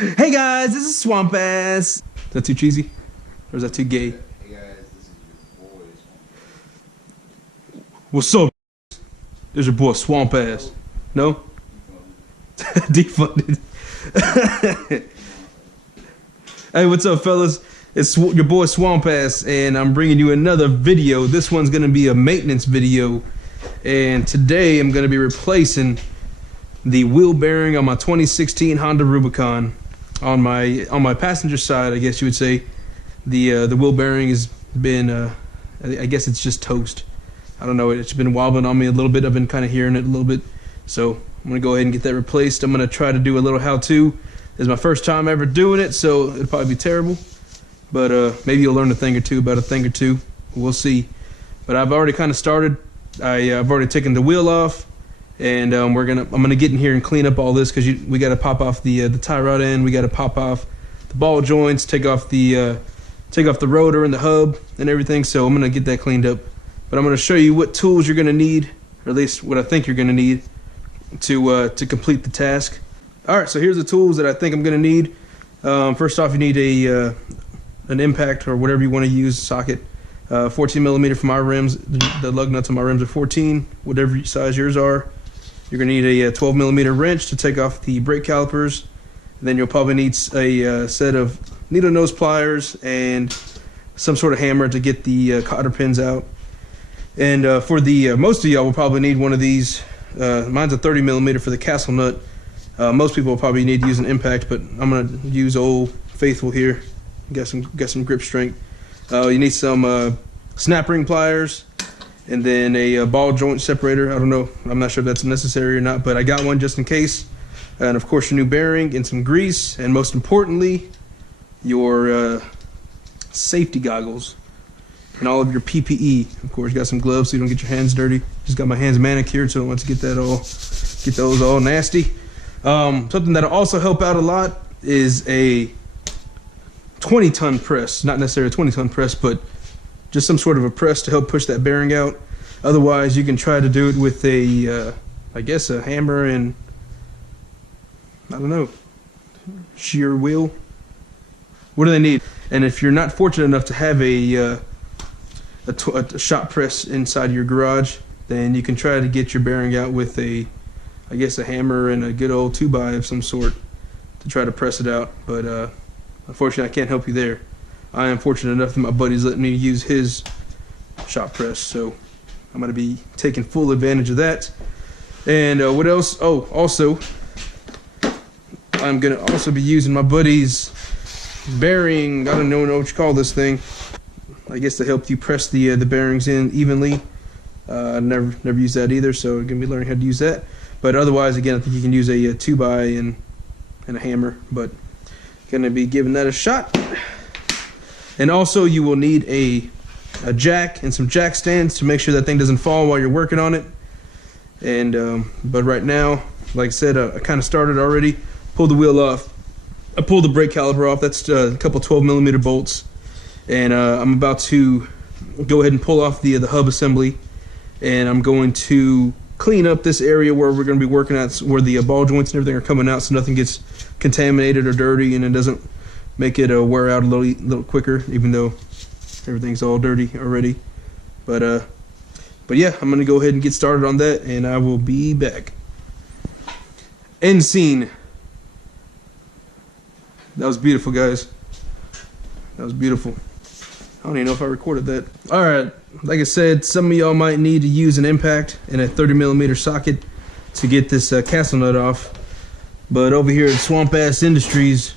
Hey guys, this is Swamp Ass. Is that too cheesy? Or is that too gay? Hey guys, this is your boy. What's up? This is your boy Swamp Ass. No? Defunded. Hey, what's up, fellas? It's your boy Swamp Ass, and I'm bringing you another video. This one's gonna be a maintenance video, and today I'm gonna be replacing the wheel bearing on my 2016 Honda Rubicon. On my passenger side, I guess you would say, the wheel bearing has been, I guess it's just toast. I don't know, it's been wobbling on me a little bit. I've been kind of hearing it a little bit, so I'm gonna go ahead and get that replaced. I'm gonna try to do a little how-to. It's my first time ever doing it, so it'll probably be terrible, but maybe you'll learn a thing or two. We'll see. But I've already kind of started. I've already taken the wheel off, and I'm gonna get in here and clean up all this, because we got to pop off the tie rod end. We got to pop off the ball joints, take off the rotor and the hub and everything. So I'm gonna get that cleaned up. But I'm gonna show you what tools you're gonna need, or at least what I think you're gonna need to complete the task. All right, so here's the tools that I think I'm gonna need. First off, you need an impact, or whatever you want to use, socket. 14 millimeter for my rims. The lug nuts on my rims are 14, whatever size yours are. You're gonna need a 12 millimeter wrench to take off the brake calipers. And then you'll probably need a set of needle nose pliers and some sort of hammer to get the cotter pins out. And for the most of y'all will probably need one of these. Mine's a 30 millimeter for the castle nut. Most people will probably need to use an impact, but I'm gonna use Old Faithful here. Got some grip strength. You need some snap ring pliers, and then a ball joint separator. I don't know, I'm not sure if that's necessary or not, but I got one just in case. And of course your new bearing and some grease, and most importantly, your safety goggles and all of your PPE. Of course, you got some gloves so you don't get your hands dirty. Just got my hands manicured, so I don't want to get those all nasty. Something that'll also help out a lot is a 20-ton press. Not necessarily a 20-ton press, but just some sort of a press to help push that bearing out. Otherwise, you can try to do it with a, I guess, a hammer and, I don't know, shear wheel. What do they need? And if you're not fortunate enough to have a shop press inside your garage, then you can try to get your bearing out with I guess a hammer and a good old 2x of some sort to try to press it out. But unfortunately, I can't help you there. I am fortunate enough that my buddy's letting me use his shop press, so I'm gonna be taking full advantage of that. And what else? Oh, also, I'm gonna also be using my buddy's bearing. I don't know what you call this thing. I guess to help you press the bearings in evenly. Never used that either, so I'm gonna be learning how to use that. But otherwise, again, I think you can use a 2x and a hammer. But gonna be giving that a shot. And also, you will need a jack and some jack stands to make sure that thing doesn't fall while you're working on it. And but right now, like I said, I kind of started already. Pulled the wheel off. I pulled the brake caliper off. That's a couple 12 millimeter bolts. And I'm about to go ahead and pull off the hub assembly, and I'm going to clean up this area where we're going to be working at, where the ball joints and everything are coming out, so nothing gets contaminated or dirty, and it doesn't make it wear out a little quicker, even though everything's all dirty already. But yeah, I'm going to go ahead and get started on that, and I will be back. End scene. That was beautiful, guys. That was beautiful. I don't even know if I recorded that. All right, like I said, some of y'all might need to use an impact and a 30 millimeter socket to get this castle nut off. But over here at Swamp Ass Industries,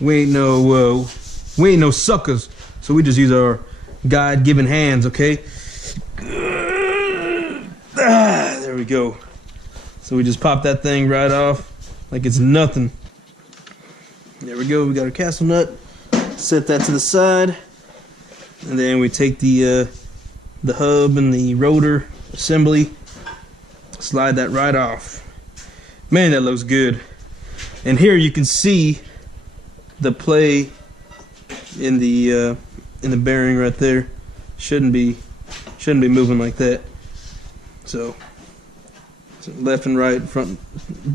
we ain't no suckers. So we just use our God-given hands, okay? There we go. So we just pop that thing right off like it's nothing. There we go. We got our castle nut. Set that to the side. And then we take the hub and the rotor assembly, slide that right off. Man, that looks good. And here you can see the play in the bearing right there. Shouldn't be moving like that. So left and right, front,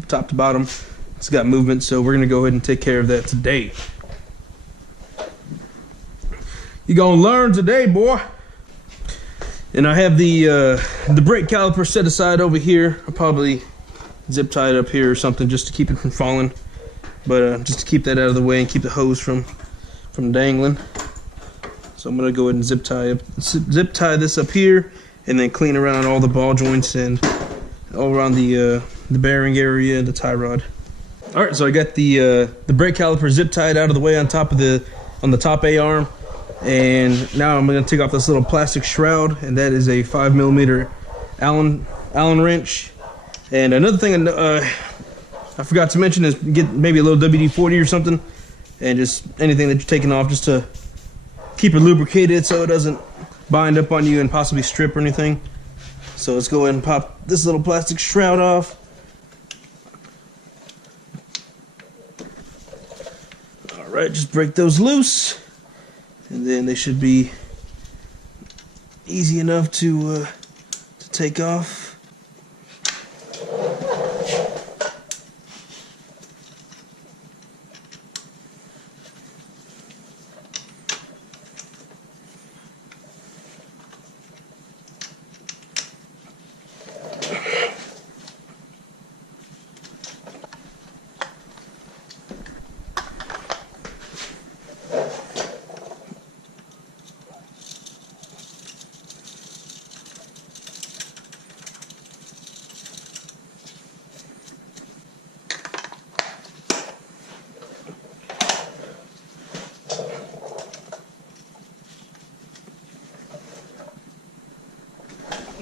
top to bottom, it's got movement, so we're gonna go ahead and take care of that today. You gonna learn today, boy. And I have the brake caliper set aside over here. I'll probably zip tie it up here or something just to keep it from falling, but just to keep that out of the way and keep the hose from dangling. So I'm gonna go ahead and zip tie this up here, and then clean around all the ball joints and all around the bearing area and the tie rod. All right, so I got the brake caliper zip tied out of the way on the top A arm, and now I'm gonna take off this little plastic shroud, and that is a 5mm Allen wrench. And another thing I forgot to mention is get maybe a little WD-40 or something, and just anything that you're taking off just to keep it lubricated so it doesn't bind up on you and possibly strip or anything. So let's go ahead and pop this little plastic shroud off. Alright, just break those loose, and then they should be easy enough to take off.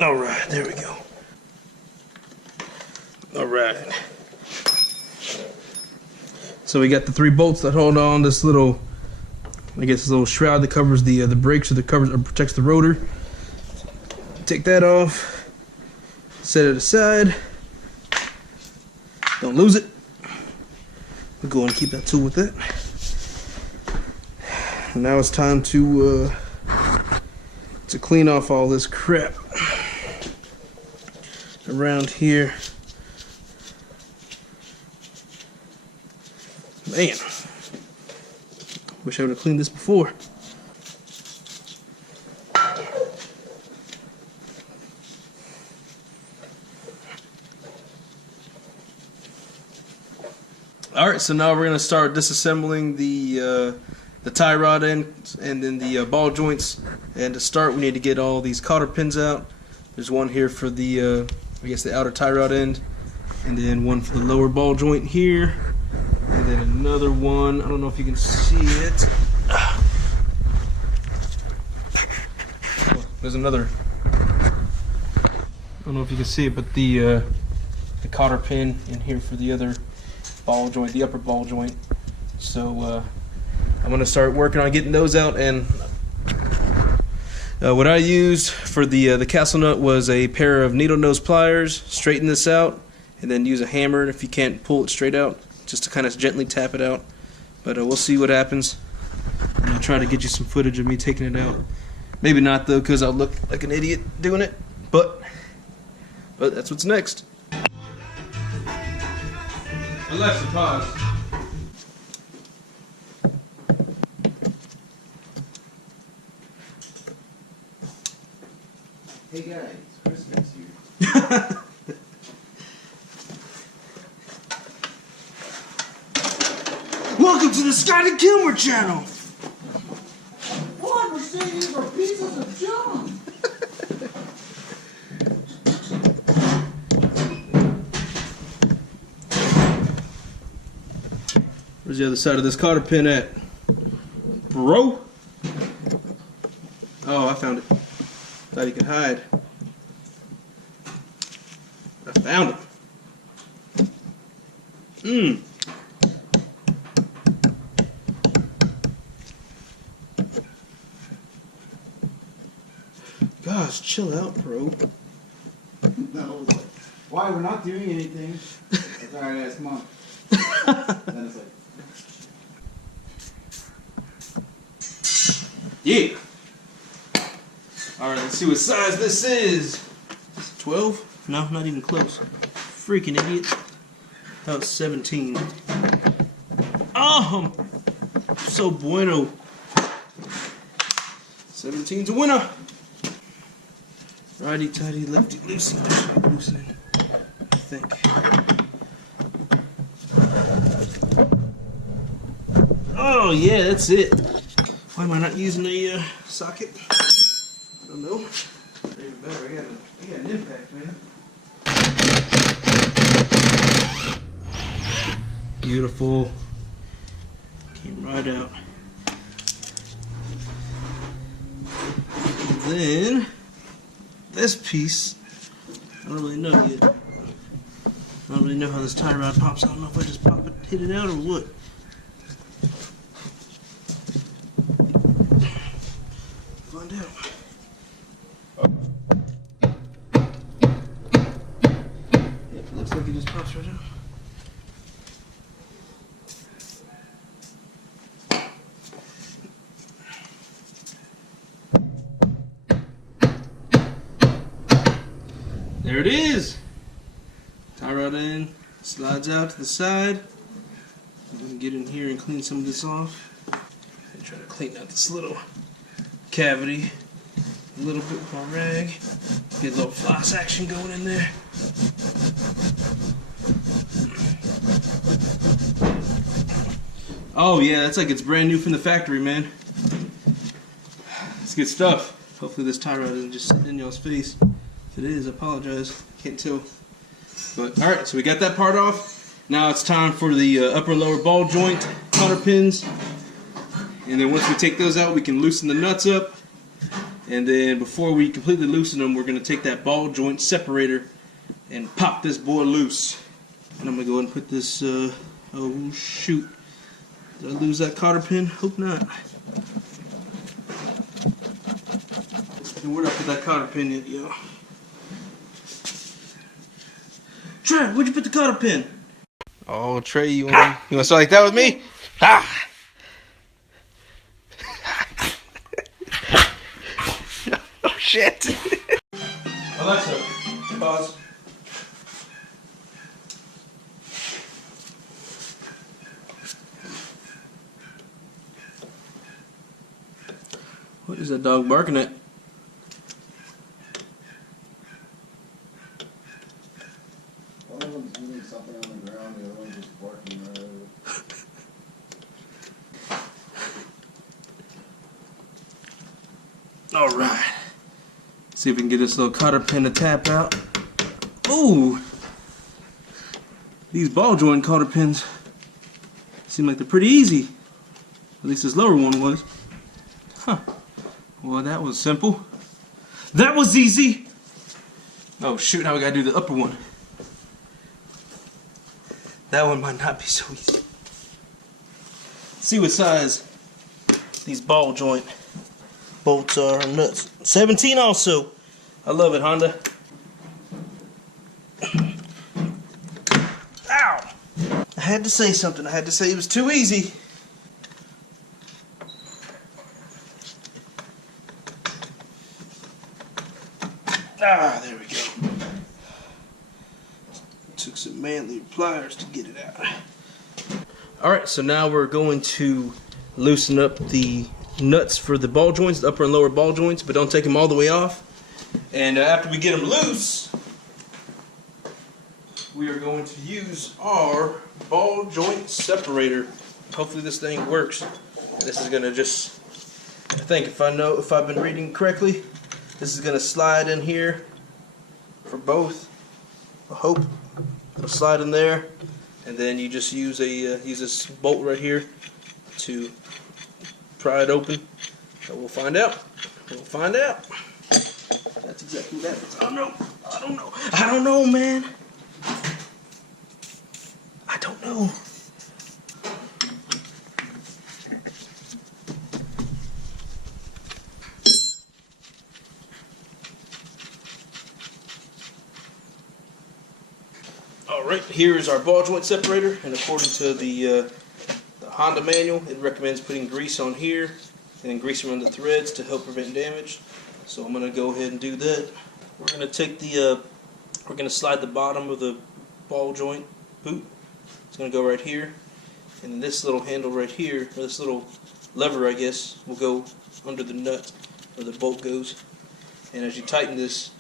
All right, there we go. All right. So we got the 3 bolts that hold on this little, I guess, this little shroud that covers the brakes, or that covers or protects the rotor. Take that off. Set it aside. Don't lose it. We'll go and keep that tool with it. Now it's time to clean off all this crap around here. Man, wish I would have cleaned this before. All right, so now we're gonna start disassembling the tie rod end and then the ball joints. And to start, we need to get all these cotter pins out. There's one here for the I guess the outer tie rod end, and then one for the lower ball joint here, and then another one. I don't know if you can see it. There's another. I don't know if you can see it, but the cotter pin in here for the other ball joint, the upper ball joint. So I'm gonna start working on getting those out. And what I used for the castle nut was a pair of needle nose pliers. Straighten this out, and then use a hammer if you can't pull it straight out, just to kind of gently tap it out. But we'll see what happens. And I'll try to get you some footage of me taking it out. Maybe not though, because I'll look like an idiot doing it. But that's what's next. Alexa, pause. Hey guys, Christmas here. Welcome to the Scotty Kilmer channel. What? We're saying these are pieces of junk. Where's the other side of this cotter pin at, bro? Oh, I found it. Thought you could hide. I found it. Gosh, chill out, bro. No, like, why we're not doing anything? That's alright, ask Mom. Then it's like, yeah. All right, let's see what size this is. 12? No, not even close. Freaking idiot. That was 17. Oh, so bueno. 17's a winner. Righty tighty, lefty loosey. Loosening, I think. Oh yeah, that's it. Why am I not using a socket? I don't know. Even better, I got an impact, man. Beautiful. Came right out. And then this piece, I don't really know yet. I don't really know how this tie rod pops. I don't know if I just pop it, hit it out, or what. Find out. Yep, looks like it just pops right out. There it is. Tie rod in, slides out to the side. I'm gonna get in here and clean some of this off. And try to clean out this little cavity a little bit with my rag. Get a little floss action going in there. Oh yeah, that's like it's brand new from the factory, man. It's good stuff. Hopefully this tie rod isn't just sitting in y'all's face. If it is, I apologize. Can't tell. But alright, so we got that part off. Now it's time for the upper and lower ball joint cotter pins. And then once we take those out, we can loosen the nuts up. And then before we completely loosen them, we're going to take that ball joint separator and pop this boy loose. And I'm going to go ahead and put this, oh shoot. Did I lose that cotter pin? Hope not. And where did I put that cotter pin yet, yo? Trey, where'd you put the cotter pin? Oh, Trey, you want to start like that with me? Ah! Oh, shit. Alexa, pause. What is that dog barking at? One of them's eating something on the ground, the other one's just barking right over it. Alright. See if we can get this little cotter pin to tap out. Ooh! These ball joint cotter pins seem like they're pretty easy. At least this lower one was. Huh. Well, that was simple. That was easy! Oh shoot, now we gotta do the upper one. That one might not be so easy. Let's see what size these ball joint bolts are, nuts. 17 also. I love it, Honda. Ow! I had to say something. I had to say it was too easy. Ah, there we go. Took some manly pliers to get it out. Alright, so now we're going to loosen up the nuts for the ball joints, the upper and lower ball joints, but don't take them all the way off. And after we get them loose, we are going to use our ball joint separator. Hopefully this thing works. This is gonna just, I think if I've been reading correctly, this is gonna slide in here for both. I hope it'll slide in there, and then you just use this bolt right here to pry it open. So we'll find out. We'll find out. That's exactly what happens. I don't know. I don't know. I don't know, man. I don't know. Alright, here is our ball joint separator, and according to the Honda manual, it recommends putting grease on here and then grease around the threads to help prevent damage. So I'm going to go ahead and do that. We're going to take we're going to slide the bottom of the ball joint boot It's going to go right here, and then this little handle right here, or this little lever I guess, will go under the nut where the bolt goes. And as you tighten this,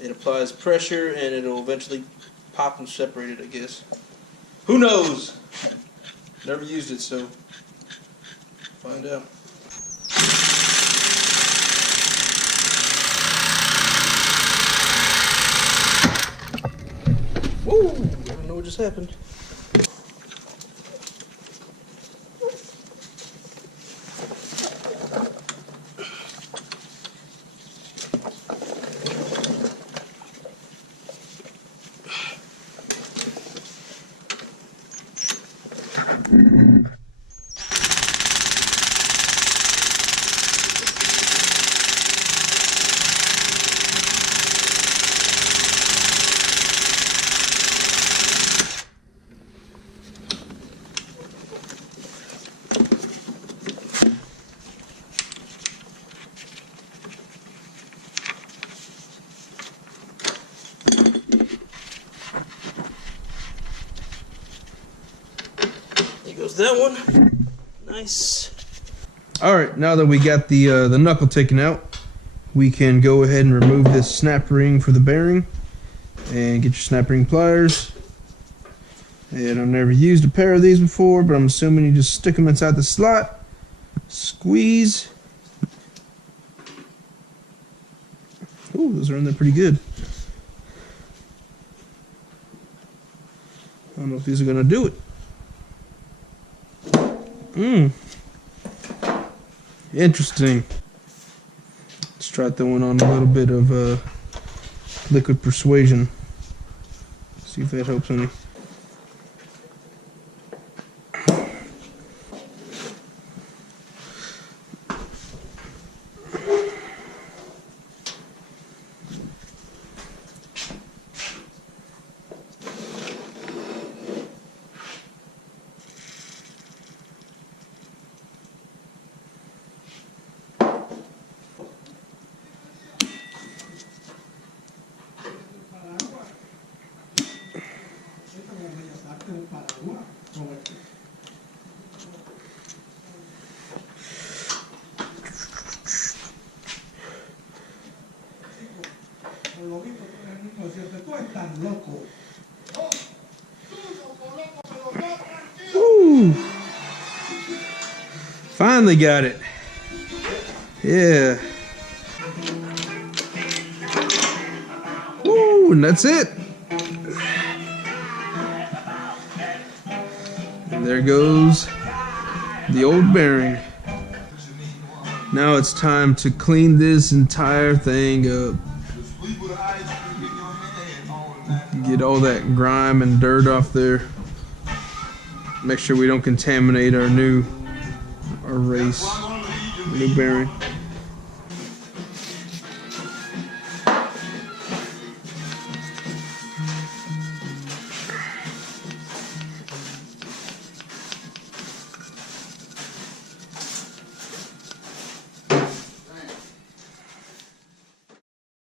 it applies pressure and it'll eventually pop and separate it, I guess. Who knows? Never used it, so find out. Woo! I don't know what just happened. Goes that one. Nice. Alright, now that we got the knuckle taken out, we can go ahead and remove this snap ring for the bearing and get your snap ring pliers. And I've never used a pair of these before, but I'm assuming you just stick them inside the slot, squeeze. Ooh, those are in there pretty good. I don't know if these are going to do it. Interesting. Let's try throwing on a little bit of liquid persuasion. See if that helps any. Woo! Finally got it. Yeah. Woo, and that's it. And there goes the old bearing. Now it's time to clean this entire thing up. Get all that grime and dirt off there. Make sure we don't contaminate our new race, new bearing.